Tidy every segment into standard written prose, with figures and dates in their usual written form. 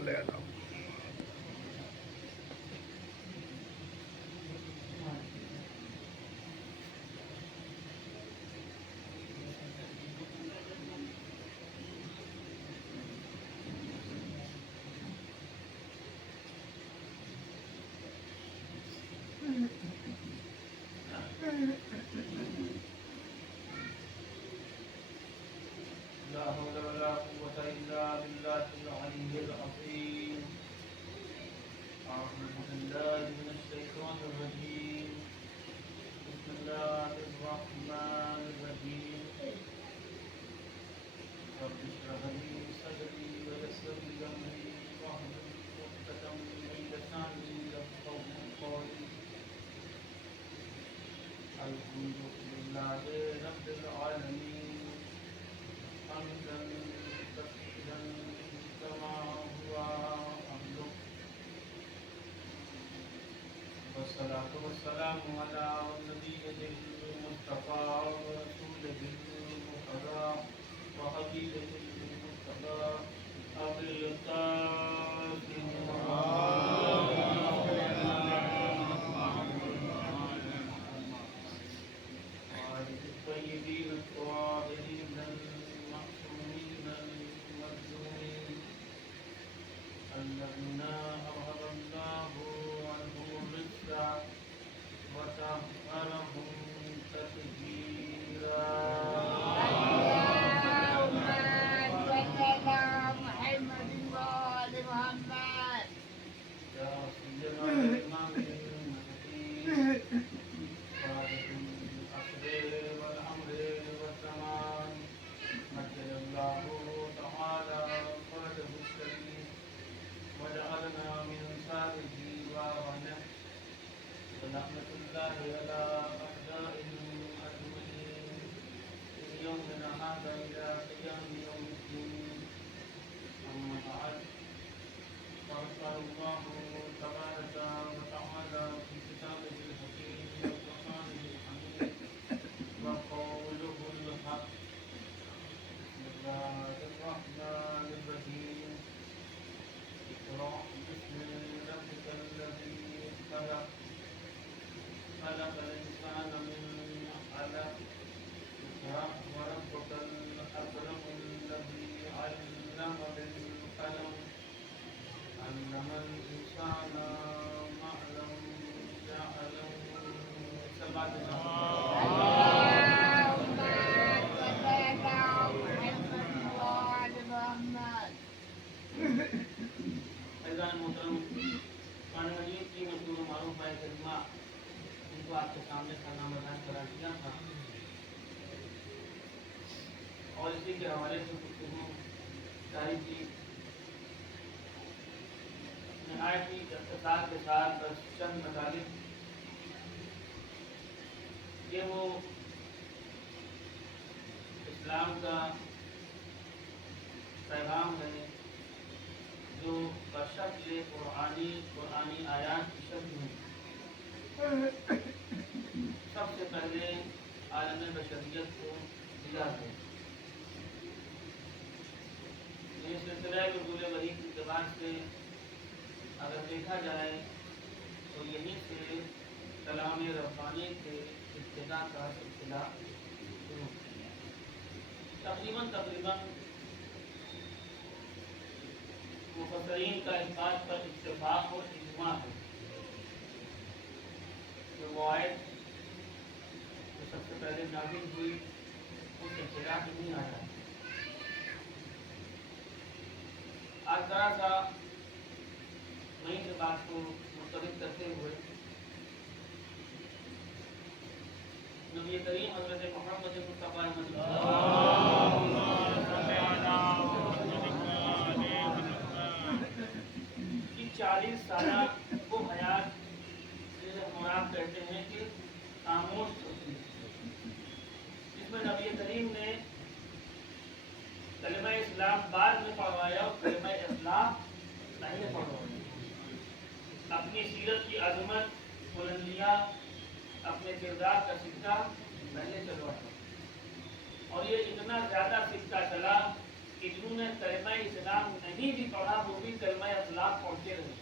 صلی اللہ لا حول ولا قوة إلا بالله العلي العظيم. أعوذ بالله من الشيطان الرجيم. بسم الله الرحمن الرحيم. رب اشرح لي صدري ويسر لي أمري واحلل عقدة من لساني يفقهوا قولي. الحمد لله رب العالمين حمدا كثيرا كما هو أهله. والصلاة والسلام على نبيه المصطفى ورسوله المرتضى وحبيبه المرتضى أبي القاسم الطيبين الطاهرين المعصومين المرجومين الذين أظهر الله عنهم الرزق وطهرهم تطهيرا. اللهم صل على محمد وآل محمد. يا سيدنا الإمام المهدي صادق الأصل والأمر والزمان مجد الله تعالى فرجه الشريف وجعلنا من أنصاره وأهله. ورحمة الله على أعدائهم أجمعين من يومنا هذا إلى قيام يوم الدين. أما بعد فقال الله تبارك وتعالى في كتابه الحكيم وقرآنه الحميد وقوله الحق. بسم الله الرحمن الرحيم. اقرأ باسم ربك الذي خلق خلق الإنسان من علق. اقرأ وربك الأكرم الذي علم بالقلم علم الإنسان ما لم يعلم. سبعة اللهم صل على محمد وآل محمد. فیضان محترم قرآن مجید کی مشہور و معروف آیت کریمہ جن کو آپ کے سامنے کا نام بیان کرا دیا تھا اور اسی کے حوالے سے گفتگو جاری کی. آیت کی اختصار کے ساتھ بس چند مطالب. یہ وہ اسلام کا پیغام ہے جو بشکل قرآنی آیات کی شکل میں سب سے پہلے عالم بشریت کو دیا ہے. یہ سلسلہ نزول وحی کے اعتبار سے اگر دیکھا جائے تو یہیں سے کلام ربانی کے ابتدا کا سلسلہ شروع کیا. تقریباً مفسرین کا اس بات پر اتفاق اور اجماع ہے کہ وہ آیت جو سب سے پہلے نازل ہوئی اس ابتدا سے نہیں آیا. آج ذرا سا وہیں سے بات کو مسترد کرتے ہوئے نبی کریم حضرت محمد مصطفیٰ کی 40 سالہ وہ حیات جسے ہم آپ کہتے ہیں کہ خاموش ہوتی ہے، جس میں نبی کریم نے کلمہ اسلام بعد میں پڑھوایا اور کلمہ اسلام پہلے پڑھوایا. اپنی سیرت کی عظمت بلندیاں اپنے کردار کا سکہ پہلے چلوایا اور یہ اتنا زیادہ سکہ چلا کہ جنہوں उन्होंने कलमा इस्लाम नहीं भी पढ़ा वो भी कलमा इस्लाम पढ़ते रहे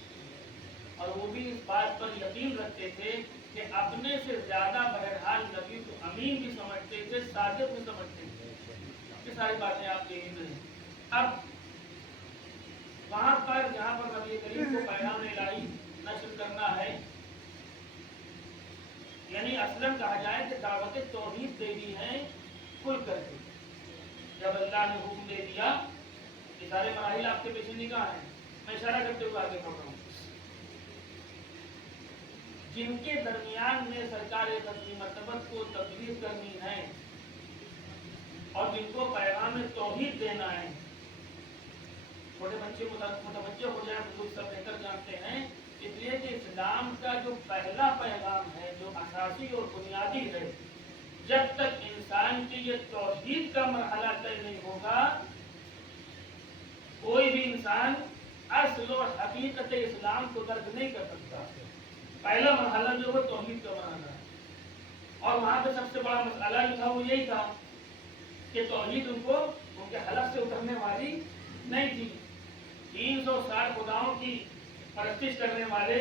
और वो भी इस बात पर यकीन रखते थे कि अपने से ज्यादा बहरहाल नबी को अमीन भी समझते थे, सादिक भी समझते थे। ये सारी बातें आप यकीन रहे। अब वहां पर जहाँ पर नबी करीम को पैगाम इलाही नश्र करना है, यानी असलन कहा जाए कि दावत तौहीद देनी है खुल करके। जब अल्लाह ने हुक्म दे दिया, ये सारे मराहिल आपके पीछे निगाह है, मैं इशारा करते हुए आगे बढ़ रहा हूँ। जिनके दरमियान में सरकार मरतबत को तब्लीग करनी है और जिनको पैगाम तौहीद देना है, छोटे बच्चे मुतवज्जो हो जाए, बुजुर्ग सब बेहतर जानते हैं, इसलिए कि इस्लाम का जो पहला पैगाम है, जो असासी और बुनियादी है, जब तक इंसान की ये तौहीद का मरहला तय नहीं होगा, कोई भी इंसान असल और हकीकत इस्लाम को दर्ज नहीं कर सकता। पहला मरहला जो वो तौहीद का मरहला है और वहां पे सबसे बड़ा मसला जो था वो यही था कि तौहीद उनको उनके हलफ से उतरने वाली नहीं थी। 360 खुदाओं की परस्तिश करने वाले,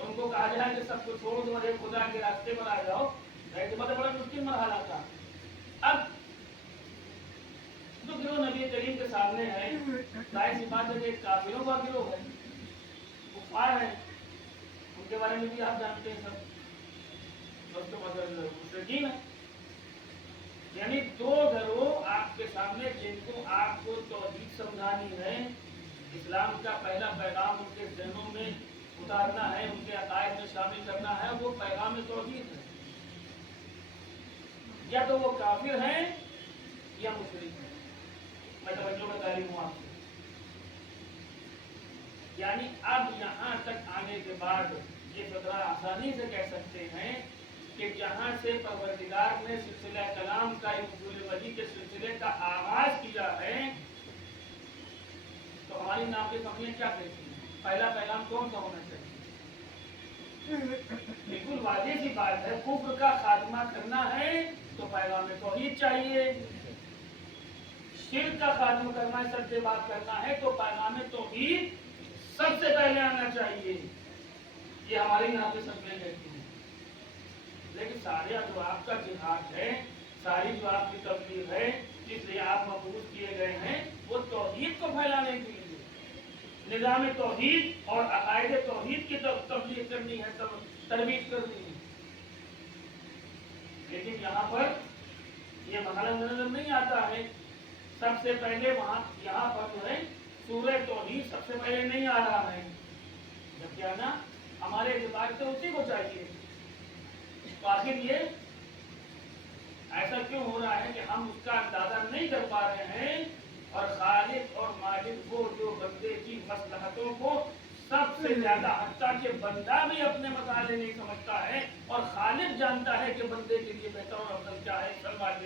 उनको कहा जाए कि सबको छोड़ दो और एक खुदा के रास्ते पर आ जाओ, तो बड़ा मुश्किल मरहला था। अब जो गिरोह नबी करीम के सामने है, जाहिर सी बात है कि काफिरों का गिरोह है, कुफार है, उनके बारे में भी आप जानते हैं सब, दोस्तों मतलब मुशरिकीन है। यानी दो गिरोह आपके सामने जिनको आपको तौहीद समझानी है, इस्लाम का पहला पैगाम उनके ज़हनों में उतारना है, उनके अकायद में शामिल करना है, वो पैगाम तौहीद है। या तो वो काफिर हैं या मुशरिक हैं। मैं तवज्जो का तालीम हूँ आपसे। यानी अब यहाँ तक आने के बाद ये फतरा आसानी से कह सकते हैं कि जहाँ से परवरदिगार ने सिलसिला कलाम का नुज़ूल वही के सिलसिले का आगाज किया है, तो हमारी नाफिज़ अमलियत क्या कहती है? पहला पैगाम कौन सा होना चाहिए? बिल्कुल वाज़ेह सी बात है, कुफ्र का खात्मा करना है तो पैगाम तौहीद चाहिए, शिर्क का खात्मा करना है, सबसे बात करना है तो पैगाम तौहीद सबसे पहले आना चाहिए। ये हमारी नाफिज़ अमलियत कहती है। लेकिन सारे जो आपका जिहाद है, सारी जो आपकी तबलीग है, इसलिए आप मबूस किए गए हैं, वो तौहीद को फैलाने के लिए, निज़ाम तौहीद और अकायद तौहीद की तबलीग करनी है, तरबीज करनी है। लेकिन यहाँ पर ये मसला नजर नहीं आता है। सबसे पहले वहाँ यहाँ पर जो है सूरह तौहीद सबसे पहले नहीं आ रहा है, जबकि आना हमारे एतबार से उसी को चाहिए। तो आखिर ये ऐसा क्यों हो रहा है कि हम उसका अंदाजा नहीं कर पा रहे हैं और खालिक और मालिक को, जो बंदे की मसलहतों को सबसे ज्यादा, हत्ता कि बंदा भी अपने मसाले नहीं समझता है और खालिक जानता है कि बंदे के लिए बेहतर और अफजल क्या है। सब बात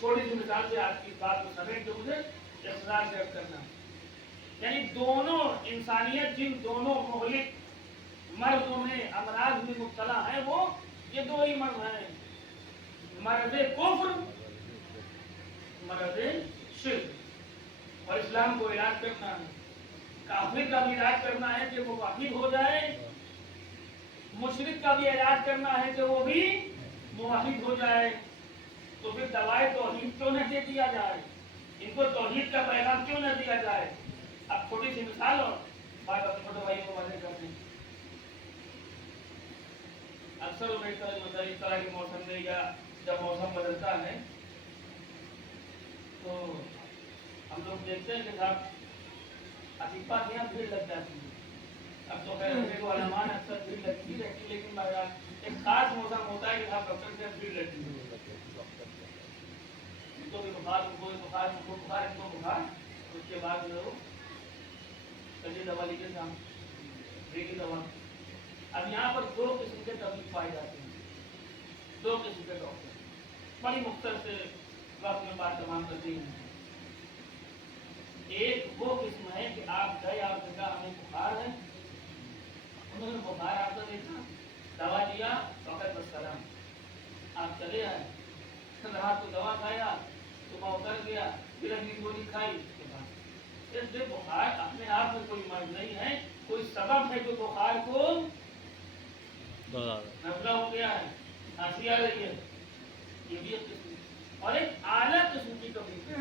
छोटी सी मिसाल से आपकी बात को समेट के मुझे इख्तिसार से करना, यानी दोनों इंसानियत जिन दोनों मोहलिक मर्दों में अमराज में मुब्तला है, वो ये दो ही मर्द हैं, मर्द कुफ्र, मर्द शिर्क। और इस्लाम को इलाज करना है, काफिर का भी इलाज करना है कि वो वाहिद हो जाए, मुशरिक का भी इलाज करना है कि वो भी मुवाहिद हो जाए। तो फिर दवाई तौहीद क्यों न दे दिया जाए, इनको तौहीद का पैगाम क्यों न दिया जाए। अब छोटी सी मिसाल और बात अपने छोटे भाइयों को वादे करते हैं। अक्सर इस तरह के मौसम में या जब मौसम बदलता है तो हम लोग देखते हैं कि साहब अतीफा के यहाँ भीड़ लग जाती है। अब तो खैर को अलमान अक्सर भीड़ लगती रहती, लेकिन एक खास मौसम होता है कि साहब डॉक्टर से भीड़ लगती है। इनको भी बुखार, उनको भी बुखार, उनको बुखार, इनको बुखार, उसके बाद जो कभी दवा लीजिए शाम की दवा। अब यहाँ पर दो किस्म के तबलीग पाए जाते हैं, दो किस्म के डॉक्टर, बड़ी मुख्तर से वक्त में बात तमाम करती हैं। एक वो किस्म है कि आप गए, आपने कहा हमें बुखार है, उन्होंने बुखार आपको देखा, दवा दिया, डॉक्टर बस सलाम, चले आए, रात को दवा खाया, सुबह उतर गया, फिर अगली गोली खाई, उसके बाद इसलिए बुखार अपने आप में कोई मर्ज नहीं है, कोई सबब है जो बुखार को नजला हो गया है, खांसी आ रही है, ये भी एक किस्म। और एक आला किस्म की तबीब है,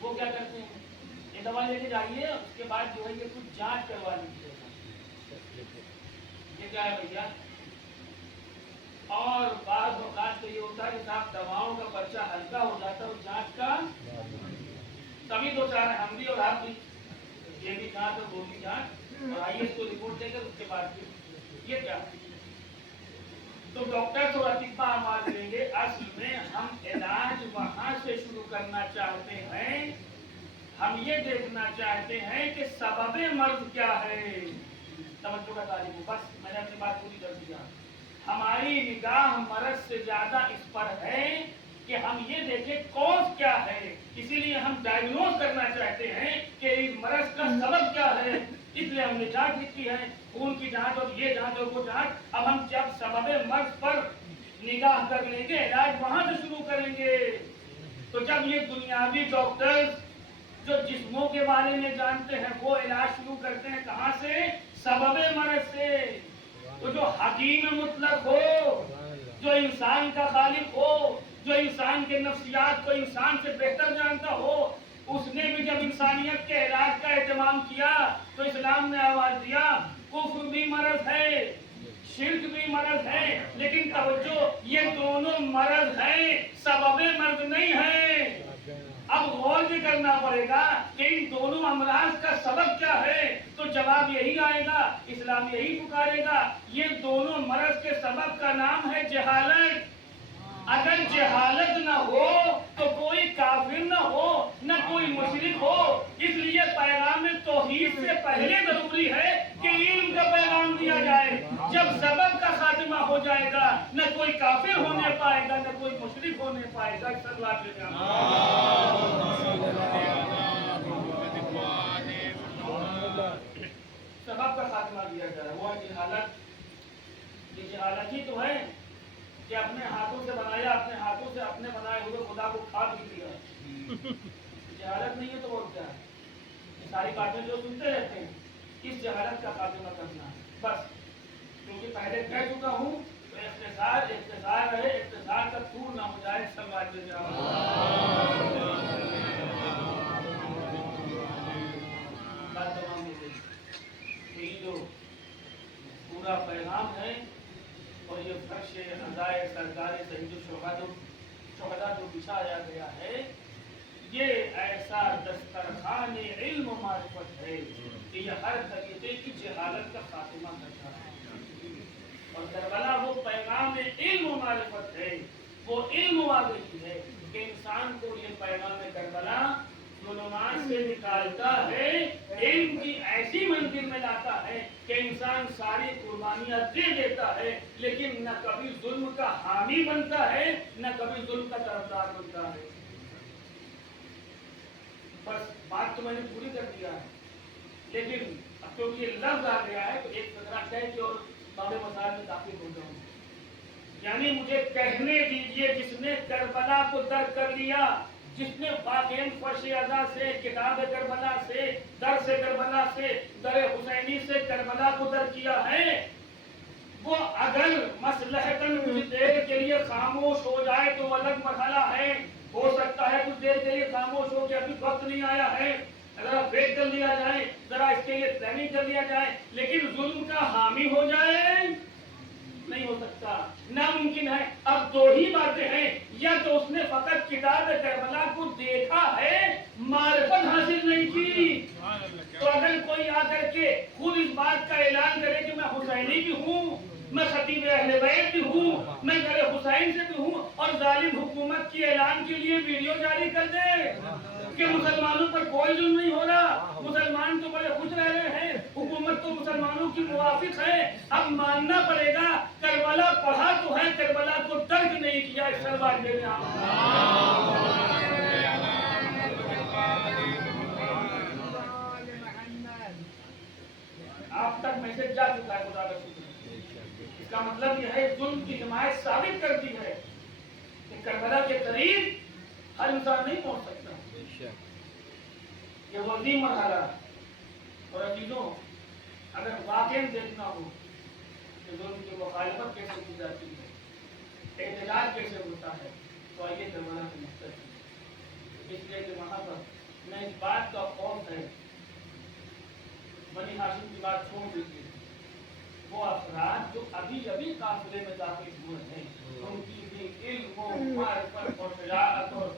वो क्या करते हैं, ये दवा लेके जाइए, उसके बाद जो है ये कुछ जांच करवा लीजिएगा। ये क्या है भैया, और बाद औकात तो ये होता है कि साहब दवाओं का पर्चा हल्का हो जाता है और जांच का तभी दो चार है, हम भी और आप भी, ये भी जांच और वो भी जांच, और आइए इसको रिपोर्ट देकर उसके बाद ये क्या, तो डॉक्टर थोड़ा तिब्बा मार देंगे। असल में हम इलाज वहां से शुरू करना चाहते हैं, हम ये देखना चाहते हैं कि सबबे मर्ज क्या है। तवज्जो का तारीफ, बस मैंने अपनी बात पूरी कर दिया। हमारी निगाह मर्ज से ज्यादा इस पर है कि हम ये देखें कॉज क्या है, इसीलिए हम डायग्नोज करना चाहते हैं कि इस मर्ज का सबब क्या है, इसलिए हमने जांच लिखी है, खून की जांच और ये जांच और वो जांच। अब हम जब सबबे मर्ज पर निगाह कर लेंगे, इलाज वहां से शुरू करेंगे। तो जब ये दुनियावी डॉक्टर्स जो जिस्मों के बारे में जानते हैं वो इलाज शुरू करते हैं कहाँ से, सबबे मर्ज से। तो जो हकीम मुतलक हो, जो इंसान का खालिक हो, जो इंसान के नफ्सियात को इंसान से बेहतर जानता हो, उसने भी जब इंसानियत के इलाज का एहतमाम किया तो इस्लाम ने आवाज दिया कुफ्र भी मर्ज है, शिर्क भी मर्ज है, लेकिन तवज्जो ये दोनों मर्ज हैं, सबबे मर्ज नहीं है। अब गौर भी करना पड़ेगा कि इन दोनों अमराज का सबब क्या है, तो जवाब यही आएगा, इस्लाम यही पुकारेगा, ये दोनों मर्ज के सबब का नाम है जहालत। अगर जहालत न हो तो कोई काफिर न हो, न कोई मुशरिक हो, इसलिए पैगाम तौहीद से पहले जरूरी है कि इल्म का पैगाम दिया जाए। जब सबब का खात्मा हो जाएगा, न कोई काफिर होने पाएगा, न कोई मुशरिक होने पाएगा। सबब का खात्मा दिया जाए, वो जहालत, ये जहालत ही तो है कि अपने हाथों से बनाया, अपने हाथों से अपने बनाए हुए खुदा को खा भी लिया। जहालत नहीं है तो और क्या है, ये सारी बातें जो सुनते रहते हैं, इस जहालत का खात्मा करना है बस। क्योंकि पहले कह चुका हूँ तो इख्तिसार रहे, इख्तिसार का तूर ना हो जाए। सलवात में बात तमाम हो गई। तो ये जो पूरा पैगाम है और ये फर्श हज़ाए सरकार शहीद जो बिछाया गया है, ये ऐसा दस्तरखान इल्म मारिफत है कि ये हर तरीके की जहालत का खात्मा करता है। और करबला वो पैगाम इल्म मारिफत है, वो इल्म वाली है कि इंसान को ये पैगाम करबला ज़ुल्मात से निकालता है, इल्म की ऐसी मंजिल में लाता है कि इंसान सारी कुर्बानियां दे देता है, लेकिन न कभी जुल्म का हामी बनता है, न कभी जुल्म का तरफदार बनता है। बस बात तो मैंने पूरी कर दिया है, लेकिन अब क्योंकि ये लफ्ज आ गया है तो एक फकरा कह के और बाबे मसाल में दाखिल हो जाऊं। यानी मुझे कहने दीजिए, जिसने करबला को दर्द कर लिया, जिसने वाक़ईन फर्श अज़ा से, किताब करबला से, दर से करबला से, दर हुसैनी से करबला को दर किया है, वो अगर मसलहतन कुछ देर के लिए खामोश हो जाए तो अलग मसला है। हो सकता है कुछ देर के लिए खामोश हो के अभी वक्त नहीं आया है, जरा वेट कर लिया जाए, जरा इसके लिए प्लानिंग कर लिया जाए, लेकिन जुल्म का हामी हो जाए नहीं हो सकता, नामुमकिन है। अब दो ही बातें हैं, या तो उसने फकत किताब करबला को देखा है, मारिफत हासिल नहीं की। तो अगर कोई आकर के खुद इस बात का ऐलान करे कि मैं हुसैनी भी हूँ, मैं खतीब अहले बैत भी हूँ, मैं दर हुसैन से भी हूँ, और जालिम हुकूमत के ऐलान के लिए वीडियो जारी कर दे कि मुसलमानों पर कोई जुल्म नहीं हो रहा, मुसलमान तो बड़े खुश रह रहे हैं, हुकूमत तो मुसलमानों की मुवाफिक है, अब मानना पड़ेगा करबला पढ़ा तो है, करबला को तर्क नहीं किया। आप तक मैसेज जा चुका है, खुदा का शुक्र। इसका मतलब यह है जुल्म की हिमायत साबित करती है कि करबला के करीब हर इंसान नहीं पहुंच सकता। ये वो अजीम मरहला और अजीजों, अगर वाकई देखना हो कि जुल्म की मुखालिफत कैसे की जाती है, एहतजाज कैसे होता है, तो आइए करबला के मकसद, इसलिए कि वहां पर मैं इस बात का खौफ है, बनी हाशिम की बात छोड़ दीजिए, वो अफराद जो अभी अभी काफिले में दाखिल हुए हैं, उनकी भी इल्म और मारिफत और शजाअत और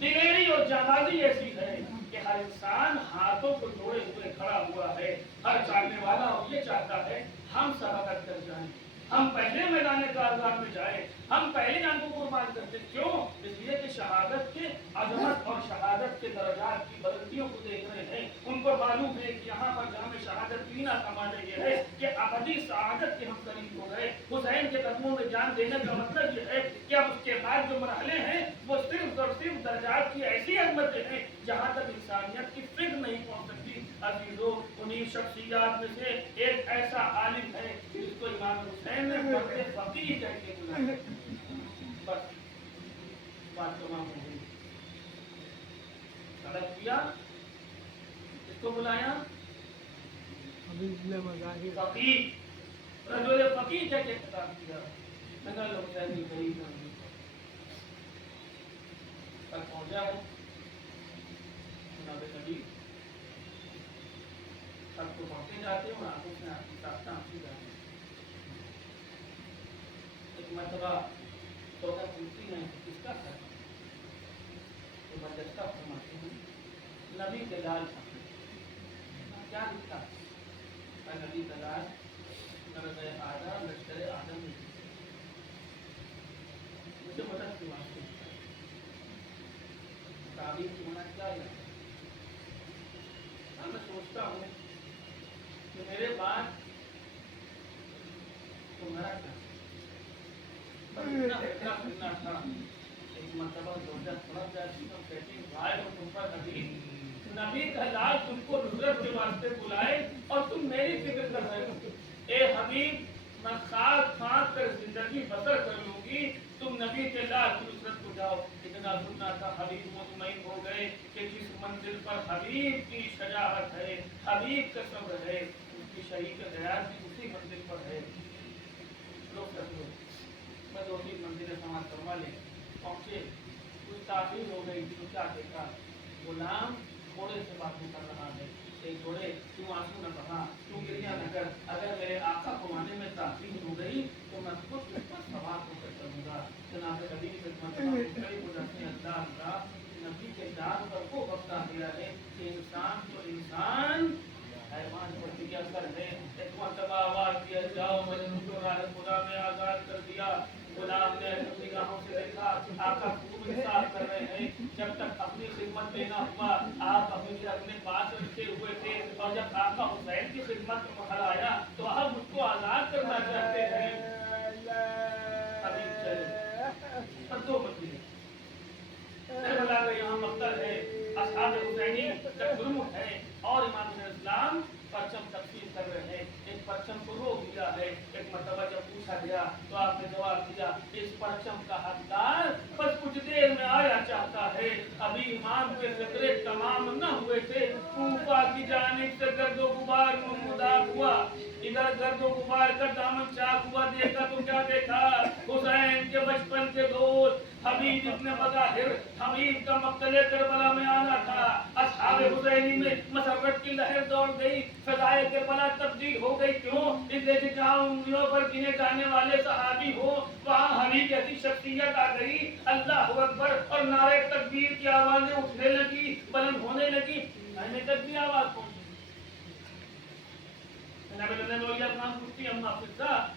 दिलेरी और जाबाजी ऐसी है कि हर इंसान हाथों को जोड़े हुए खड़ा हुआ है। हर चाहने वाला ये चाहता है हम शहादत कर जाएं, हम पहले मैदान कारगिल में जाए, हम पहले जान को कुर्बान करते। क्यों? इसलिए कि शहादत के अजमत और शहादत के दर्जात की बुलंदियों को देख रहे हैं। उनको मालूम है कि यहाँ पर जहाँ में शहादत पीना कमाने ये है कि अबदी शहादत के हम करीब हो गए। हुसैन के कदमों में जान देने का मतलब ये है कि अब उसके बाद जो मरहले हैं वो सिर्फ और सिर्फ दर्जात की ऐसी अजमतें हैं जहाँ तक इंसानियत की फिक्र नहीं पहुँच सकती। अजीजों, उन्हीं शख्सियात में से एक ऐसा आलिम है जिसको इमाम हुसैन ने बड़े फकीह कह के बुलाया। बस बात तमाम हो गई। तलब किया, इसको बुलाया फकीह, रजुल फकीह कह के खिताब किया। नगर हुसैन की गरीब तक पहुंचा है जनाब नबी, सबको पहुंचे जाते हैं और आंखों से आपकी साफ्ता आंसू जाते हैं। एक मरतबा तोता पूछती है किसका था, तो बरदस्ता फरमाते हैं नबी के लाल क्या लिखा, नबी का लाल नजर आदम लश्कर आदम ने मुझे मदद की वास्ते तारीफ की मना क्या है। मैं सोचता हूँ कि मेरे बाद तुम्हारा क्या फिरना था। एक मरतबा रोजा थोड़ा जाती तो कहती भाई और तुम पर नबी का लाल तुमको नुसरत के वास्ते बुलाए और तुम मेरी फिक्र कर रहे हो। ए हबीब, मैं खाक फाक कर जिंदगी बसर कर लूंगी, तुम नबी के लाल की नुसरत को जाओ। इतना सुनना था हबीब मुतमईन हो गए कि जिस मंजिल पर हबीब की शजाअत है, हबीब का सब्र है, उसकी शहीद हयात भी उसी मंजिल पर है। लोग कहते मैं 2-3 मंजिलें समाज करवा ले पहुंचे, कुछ ताखीर हो गई तो क्या देखा, गुलाम घोड़े से बातें कर रहा है। एक घोड़े तू आंसू न बहा, तू गिरिया न कर, अगर मेरे आका को आने में ताखीर हो गई तो मैं खुद उस पर सवार होकर चलूंगा। जनाब नबी की खिदमत में कई गुजरते अल्लाह नबी के दान पर वो वक्त आ गया है कि इंसान तो इंसान हैवान पर भी असर है। एक मरतबा आवाज दिया जाओ, मैंने तुमको राह खुदा में आजाद कर दिया। गुलाम ने अपनी निगाहों से देखा आका खूब इंसाफ कर रहे हैं। जब तक अपनी खिदमत में ना हुआ आप अपने पास रखे हुए थे, और जब आका हुसैन की खिदमत में मरहला आया तो आप उसको आजाद करना चाहते हैं। अभी चले पर 2 मंजिलें करबला का यहाँ मकतल है, असहाब हुसैनी का जुर्म है और इमाम इस्लाम परचम तकसीम कर रहे हैं। एक परचम को रोक दिया है। एक मरतबा जब पूछा गया तो आपने जवाब दिया इस परचम का हकदार बस कुछ देर में आया चाहता है। अभी इमाम के फिक्रे तमाम न हुए थे, कूफा की जानिब से गर्दो गुबार नमूदार हुआ। इधर गर्दो गुबार का दामन चाक हुआ, देखा तो क्या देखा, हुसैन के बचपन के दोस्त हबीब इब्ने मज़ाहिर हबीब का मक्तले करबला में आना था। असहाब हुसैनी में मसरत की लहर दौड़ गई, फ़िज़ाए करबला तब्दील हो गई। क्यों? इसलिए कि जहाँ उंगलियों पर गिने जाने वाले सहाबी हो वहाँ हबीब जैसी शख्सियत आ गई। अल्लाह अकबर और नारे तकबीर की आवाजें उठने लगी, बुलंद होने लगी। मैंने तक भी आवाज पहुंची।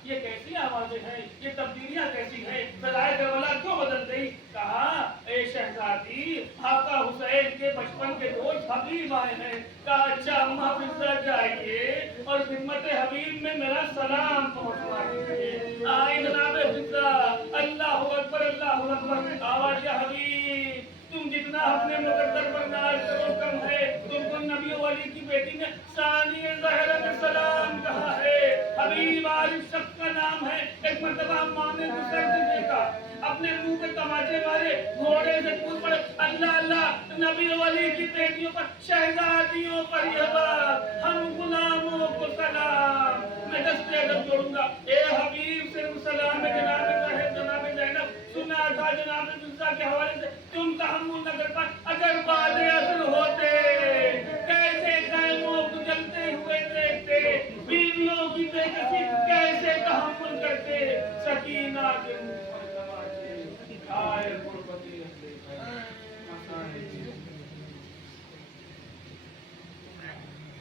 ये कैसी आवाजें हैं, ये तब्दीलियां कैसी हैं, फ़िज़ाए करबला क्यों बदल गई? कहा ए शहजादी, आका हुसैन के बचपन के दोस्त हबीब आए हैं। कहा अच्छा अम्मा फिज़ा जाइए और खिदमत हबीब में मेरा सलाम पहुंचवा दीजिए। आए जनाब फिज़ा, अल्लाह अकबर आवाज या हबीब, तुम जितना अपने मुकद्दर पर नाज करो कम है। तुमको नबी वली की बेटी ने सानिया ज़हरा ने सलाम कहा है। حبیب عارف شخص کا نام ہے. ایک مرتبہ ماں نے دوسرے سے دیکھا, اپنے منہ پہ تماچے مارے, گھوڑے سے کود پڑے, اللہ اللہ نبی ولی کی بیٹیوں پر, شہزادیوں پر یہ بات, ہم غلاموں کو سلام. میں دستے ادب جوڑوں گا, اے حبیب صرف سلام ہے جناب صاحب جناب زینب, سنا تھا جناب مرزا کے حوالے سے تم تحمل نہ کر پائے, اگر بعد اثر ہوتے کیسے خیموں کو جلتے ہوئے دیکھتے, بیویوں کی بے کسی کیسے تحمل کرتے. سکینہ کے